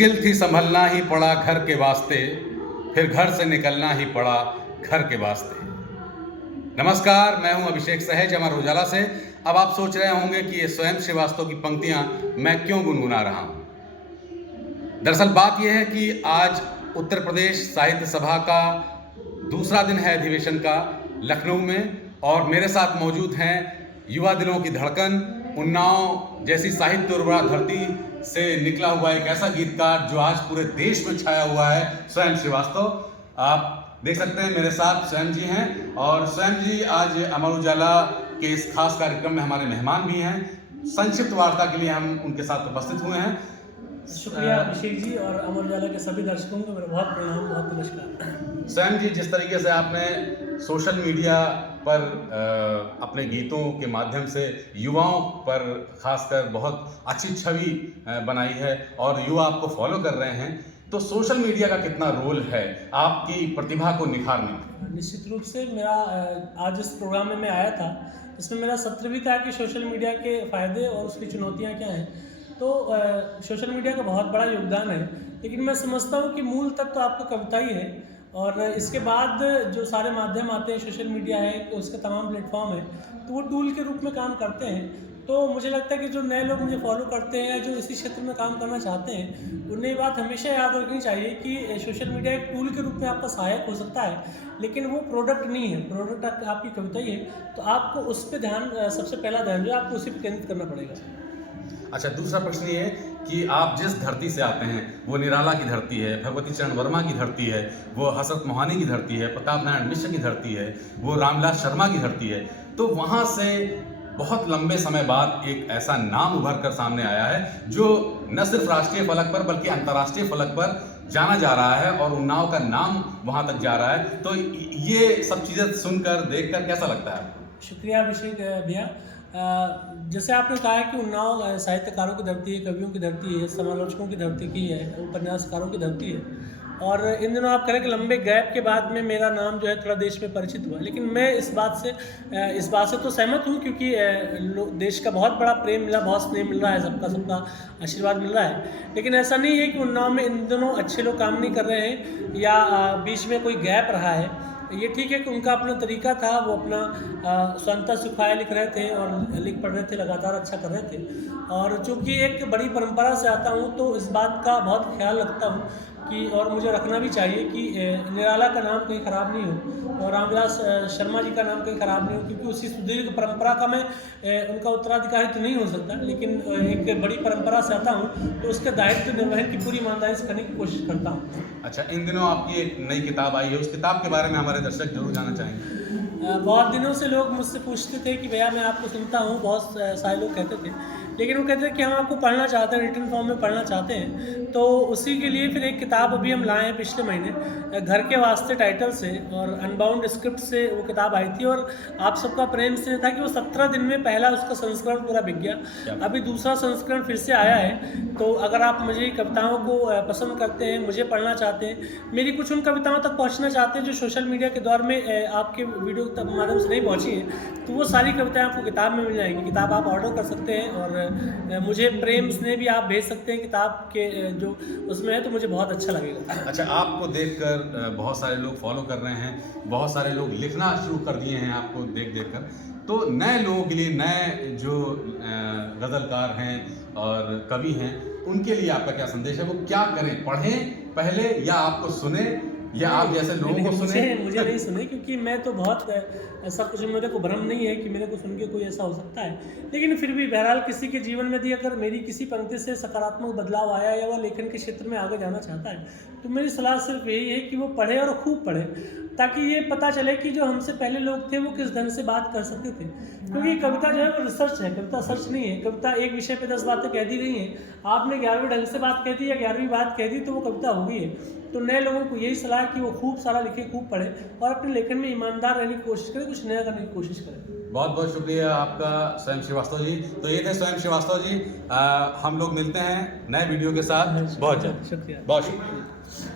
मुश्किल थी संभलना ही पड़ा घर के वास्ते, फिर घर से निकलना ही पड़ा घर के वास्ते। नमस्कार, मैं हूं अभिषेक सहज अमर उजाला से। अब आप सोच रहे होंगे कि ये स्वयं श्रीवास्तव की पंक्तियां मैं क्यों गुनगुना रहा हूं। दरअसल बात यह है कि आज उत्तर प्रदेश साहित्य सभा का दूसरा दिन है अधिवेशन का लखनऊ में, और मेरे साथ मौजूद हैं युवा दिलों की धड़कन, उन्नाव जैसी साहित्य उर्वरा धरती से निकला हुआ एक ऐसा गीतकार जो आज पूरे देश में छाया हुआ है, स्वयं श्रीवास्तव। आप देख सकते हैं मेरे साथ स्वयं जी हैं, और स्वयं जी आज अमर उजाला के इस खास कार्यक्रम में हमारे मेहमान भी हैं। संक्षिप्त वार्ता के लिए हम उनके साथ उपस्थित हुए हैं। शुक्रिया अभिषेक जी, और अमर उजाला के सभी दर्शकों को मेरा बहुत प्रणाम, बहुत नमस्कार। स्वयं जी, जिस तरीके से आपने सोशल मीडिया पर अपने गीतों के माध्यम से युवाओं पर खासकर बहुत अच्छी छवि बनाई है और युवा आपको फॉलो कर रहे हैं, तो सोशल मीडिया का कितना रोल है आपकी प्रतिभा को निखारने में? निश्चित रूप से मेरा आज इस प्रोग्राम में मैं आया था, इसमें मेरा सत्र भी था कि सोशल मीडिया के फ़ायदे और उसकी चुनौतियाँ क्या हैं। तो सोशल मीडिया का बहुत बड़ा योगदान है, लेकिन मैं समझता हूँ कि मूल तत्व तो आपका कविता ही है, और इसके बाद जो सारे माध्यम आते हैं, सोशल मीडिया है, उसके तमाम प्लेटफॉर्म है, तो वो टूल के रूप में काम करते हैं। तो मुझे लगता है कि जो नए लोग मुझे फॉलो करते हैं या जो इसी क्षेत्र में काम करना चाहते हैं, उन्हें ये बात हमेशा याद रखनी चाहिए कि सोशल मीडिया एक टूल के रूप में आपका सहायक हो सकता है, लेकिन वो प्रोडक्ट नहीं है। प्रोडक्ट आपकी कविता ही है, तो आपको उस पर ध्यान, सबसे पहला ध्यान जो है आपको उसी पर केंद्रित करना पड़ेगा। अच्छा, दूसरा प्रश्न ये है कि आप जिस धरती से आते हैं वो निराला की धरती है, भगवती चरण वर्मा की धरती है, वो हसरत मोहानी की धरती है, प्रताप नारायण मिश्र की धरती है, वो रामविलास शर्मा की धरती है। तो वहाँ से बहुत लंबे समय बाद एक ऐसा नाम उभर कर सामने आया है जो न सिर्फ राष्ट्रीय फलक पर बल्कि अंतर्राष्ट्रीय फलक पर जाना जा रहा है, और उन्नाव का नाम वहाँ तक जा रहा है। तो ये सब चीज़ें सुनकर देखकर कैसा लगता है आपको? शुक्रिया अभिषेक भैया। जैसे आपने कहा है कि उन्नाव साहित्यकारों की धरती है, कवियों की धरती है, समालोचकों की धरती की है, उपन्यासकारों की धरती है, और इन दिनों आप करें कि लंबे गैप के बाद में मेरा नाम जो है थोड़ा देश में परिचित हुआ। लेकिन मैं इस बात से तो सहमत हूँ, क्योंकि देश का बहुत बड़ा प्रेम मिला, बहुत स्नेह मिल रहा है, सबका आशीर्वाद मिल रहा है। लेकिन ऐसा नहीं है कि उन्नाव में इन दिनों अच्छे लोग काम नहीं कर रहे हैं या बीच में कोई गैप रहा है। ये ठीक है कि उनका अपना तरीका था, वो अपना स्वतंत्रता सुखाया लिख रहे थे और लिख पढ़ रहे थे, लगातार अच्छा कर रहे थे। और चूँकि एक बड़ी परंपरा से आता हूँ, तो इस बात का बहुत ख्याल रखता हूँ कि, और मुझे रखना भी चाहिए कि निराला का नाम कहीं ख़राब नहीं हो और रामविलास शर्मा जी का नाम कहीं ख़राब नहीं हो, क्योंकि उसी सुदीर्घ परंपरा का मैं उनका उत्तराधिकारी तो नहीं हो सकता, लेकिन एक बड़ी परंपरा से आता हूँ, तो उसके दायित्व निर्वहन की पूरी ईमानदारी से करने की कोशिश करता हूँ। अच्छा, इन दिनों आपकी एक नई किताब आई है, उस किताब के बारे में हमारे दर्शक जरूर जानना चाहेंगे। बहुत दिनों से लोग मुझसे पूछते थे कि भैया मैं आपको सुनता हूँ, बहुत सारे लोग कहते थे, लेकिन वो कहते थे कि हम आपको पढ़ना चाहते हैं, रिटन फॉर्म में पढ़ना चाहते हैं। तो उसी के लिए फिर एक किताब अभी हम लाए हैं पिछले महीने, घर के वास्ते टाइटल से, और अनबाउंड स्क्रिप्ट से वो किताब आई थी, और आप सबका प्रेम से था कि वो 17 दिन में पहला उसका संस्करण पूरा बिक गया। अभी दूसरा संस्करण फिर से आया है। तो अगर आप मुझे कविताओं को पसंद करते हैं, मुझे पढ़ना चाहते हैं, मेरी कुछ उन कविताओं तक पहुँचना चाहते हैं जो सोशल मीडिया के दौर में आपके वीडियो के माध्यम से नहीं पहुँची हैं, तो वो सारी कविताएं आपको किताब में मिल जाएंगी। किताब आप ऑर्डर कर सकते हैं, और मुझे प्रेम स्नेह भी आप भेज सकते हैं किताब के जो उसमें है, तो मुझे बहुत अच्छा लगेगा। अच्छा, आपको देखकर बहुत सारे लोग फॉलो कर रहे हैं, बहुत सारे लोग लिखना शुरू कर दिए हैं आपको देख कर, तो नए लोगों के लिए, नए जो गज़लकार हैं और कवि हैं, उनके लिए आपका क्या संदेश है? वो क्या करें? पढ़ें पहले, या आपको सुने, या आप जैसे लोगों को सुने? मुझे नहीं सुने, क्योंकि मैं तो बहुत ऐसा कुछ, मेरे को भ्रम नहीं है कि मेरे को सुन के कोई ऐसा हो सकता है। लेकिन फिर भी बहरहाल किसी के जीवन में भी अगर मेरी किसी पंक्ति से सकारात्मक बदलाव आया, या वह लेखन के क्षेत्र में आगे जाना चाहता है, तो मेरी सलाह सिर्फ यही है कि वो पढ़े, और खूब पढ़े, ताकि ये पता चले कि जो हमसे पहले लोग थे वो किस ढंग से बात कर सकते थे। क्योंकि कविता जो है वो रिसर्च है, कविता सर्च नहीं है। कविता एक विषय पे 10 बातें कह दी गई हैं, आपने 11वें ढंग से बात कह दी या 11वीं बात कह दी, तो वो कविता हो गई है। तो नए लोगों को यही सलाह है कि वो खूब सारा लिखे, खूब पढ़े, और अपने लेखन में ईमानदार रहने की कोशिश करें, कुछ नया करने की कोशिश करें। बहुत बहुत शुक्रिया आपका स्वयं श्रीवास्तव जी। तो ये थे स्वयं श्रीवास्तव जी। हम लोग मिलते हैं नए वीडियो के साथ बहुत जल्द। शुक्रिया, बहुत शुक्रिया।